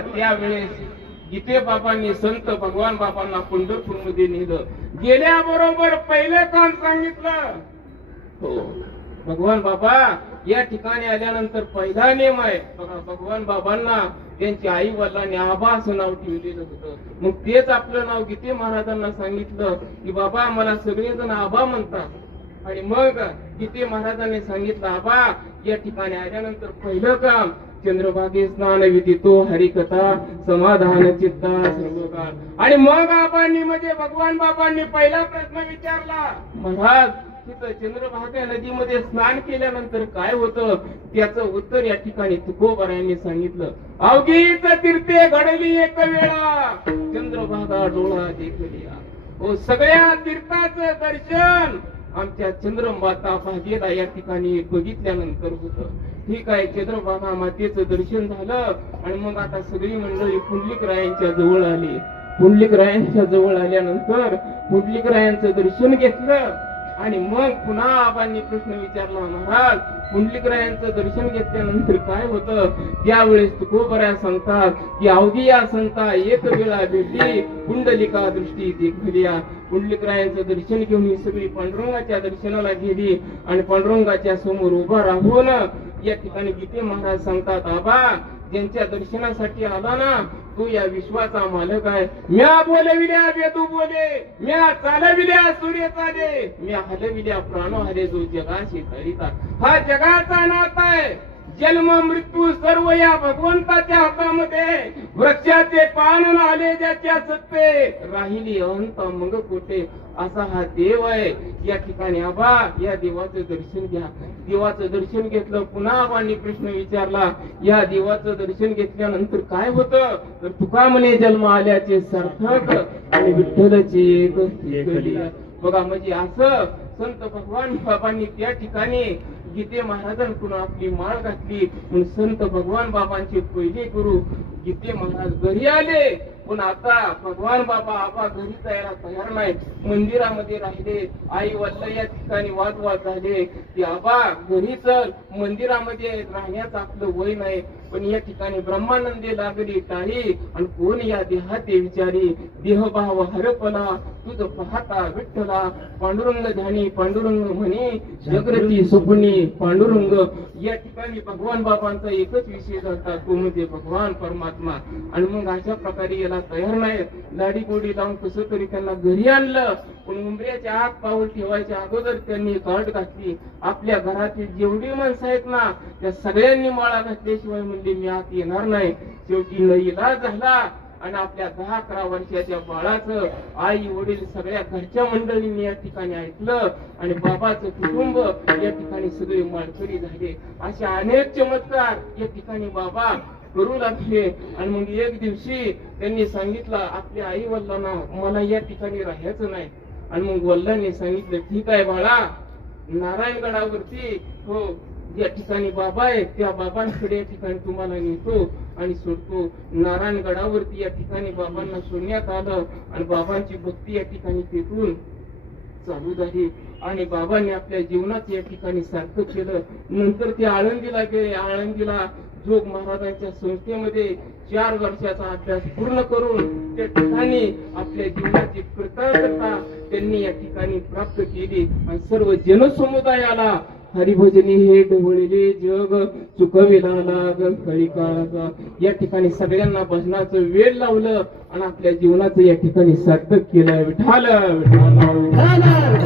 त्यावेळेस गीते बाबांनी संत भगवान बाबांना पंढरपूर मध्ये नेलं. गेल्याबरोबर पहिलं काम सांगितलं. हो, भगवान बाबा या ठिकाणी आल्यानंतर पहिला नियम आहे बघा, भगवान बाबांना त्यांची आई वडिलांनी आबा असं नाव ठेवलेलं होतं. मग तेच आपलं नाव गीते महाराजांना सांगितलं की बाबा मला सगळेजण आबा म्हणतात. आणि मग गीते महाराजांनी सांगितलं आबा या ठिकाणी आल्यानंतर पहिलं काम चंद्रभागे स्नान विधी तो हरिकथा समाधान चित्ता सर्व काळ. आणि मग आबांनी म्हणजे भगवान बाबांनी पहिला प्रश्न विचारला, महाराज तिथं चंद्रभागा नदीमध्ये स्नान केल्यानंतर काय होतं त्याचं उत्तर या ठिकाणी तुकोबारायांनी सांगितलं. अवघीच तीर्थे घडली एक वेळा चंद्रभागा डोळा देखलिया. हो, सगळ्या तीर्थाचं दर्शन आमच्या चंद्रमाता भागेला या ठिकाणी बघितल्यानंतर होतं. ठीक आहे, चंद्रभागा मातेचं दर्शन झालं आणि मग आता सगळी मंडळी पुंडलिकरायांच्या जवळ आली. पुंडलिकरायांच्या जवळ आल्यानंतर पुंडलिकरायांचं दर्शन घेतलं आणि मग पुन्हा आबांनी प्रश्न विचारला, महाराज पुंडलिकरायांचं दर्शन घेतल्यानंतर काय होतं त्यावेळेस तुकोबऱ्या सांगतात की अवघी या संता एक वेळा भेटली पुंडलिका दृष्टी देखलिया. पुंडलिकरायांचं दर्शन घेऊन ही सगळी पांडुरंगाच्या दर्शनाला गेली आणि पांडुरंगाच्या समोर उभा राहून या ठिकाणी गीते महाराज सांगतात, आबा ज्यांच्या दर्शनासाठी आला ना तू या विश्वाचा मालक आहे. म्या बोलविल्या वेदू बोले, म्या चालविल्या सूर्य चाले, म्या हलविल्या प्राण हले जो जगाशी तळीता. हा जगाचा नाथ आहे. जन्म मृत्यू सर्व या भगवंताच्या हातामध्ये. वृक्षाचे पान आले ज्याच्या सत्ते राहिली अनंत मग कोठे असा हा देव आहे. या ठिकाणी आबा या देवाचं दर्शन घ्या. देवाचं दर्शन घेतलं. पुन्हा आबांनी प्रश्न विचारला, या देवाचं दर्शन घेतल्यानंतर काय होतं तर तुका म्हणे जन्म आल्याचे सार्थक आणि विठ्ठलचे एक. बघा म्हणजे असं संत भगवान बाबांनी त्या ठिकाणी गीते महाराजांकडून आपली माळ घातली. म्हणून संत भगवान बाबांचे पहिले गुरु गीते महाराज घरी आले. पण आता भगवान बाबा आबा घरी जायला तयार नाही, मंदिरामध्ये राहिले. आई वल्ल या ठिकाणी वादवाद झाले की आबा घरी चल, मंदिरामध्ये राहण्याचं आपलं वय नाही. पण या ठिकाणी ब्रह्मानंदे लागली टाळी आणि कोण या देहाते विचारी. देहभाव हरपला तुझ पाहता विठ्ठला. पांडुरंग ध्यानी पांडुरंग म्हणे जगरती स्वप्नी पांडुरंग. या ठिकाणी भगवान बाबांचा एकच विषय झाला तो म्हणजे भगवान परमात्मा. आणि मग अशा प्रकारे याला तयार नाही, लाडी गोडी लावून कसं तरी त्यांना घरी आणलं. पण उंबऱ्याच्या आत पाऊल ठेवायच्या अगोदर त्यांनी गाठ घातली. आपल्या घरातील जेवढी माणसं आहेत ना त्या सगळ्यांनी माळा घातल्याशिवाय म्हणले मी आत येणार नाही. शेवटी नईला झाला आणि आपल्या 10-11 वर्षाच्या बाळाचं आई वडील सगळ्या घरच्या मंडळींनी या ठिकाणी ऐकलं आणि बाबाचं कुटुंब या ठिकाणी सगळे माळकरी झाले. असे अनेक चमत्कार या ठिकाणी बाबा करू लागले. आणि मग एक दिवशी त्यांनी सांगितलं आपल्या आई वडिलांना मला या ठिकाणी राहायचं नाही. आणि मग वडिलांनी सांगितलं ठीक आहे बाळा, नारायणगडावरती हो या ठिकाणी बाबा आहे त्या बाबांकडे या ठिकाणी तुम्हाला नेतो आणि सोडतो. नारायणगडावरती या ठिकाणी बाबांना सोडण्यात आलं आणि बाबांची भक्ती या ठिकाणी तेथून चालू झाली. आणि बाबांनी आपल्या जीवनात या ठिकाणी सार्थक केलं. नंतर ते आळंदीला गेले. आळंदीला जोग महाराजांच्या संस्थेमध्ये 4 वर्षाचा अभ्यास पूर्ण करून त्या ठिकाणी आपल्या जीवनाची कृतज्ञता त्यांनी या ठिकाणी प्राप्त केली. आणि सर्व जनसमुदायाला हरिभजनी हे ढवळले जग चुकविला लाग खळी काळाचा. या ठिकाणी सगळ्यांना भजनाचं वेळ लावलं आणि आपल्या जीवनाचं या ठिकाणी सार्थक केलं. विठाल विठाल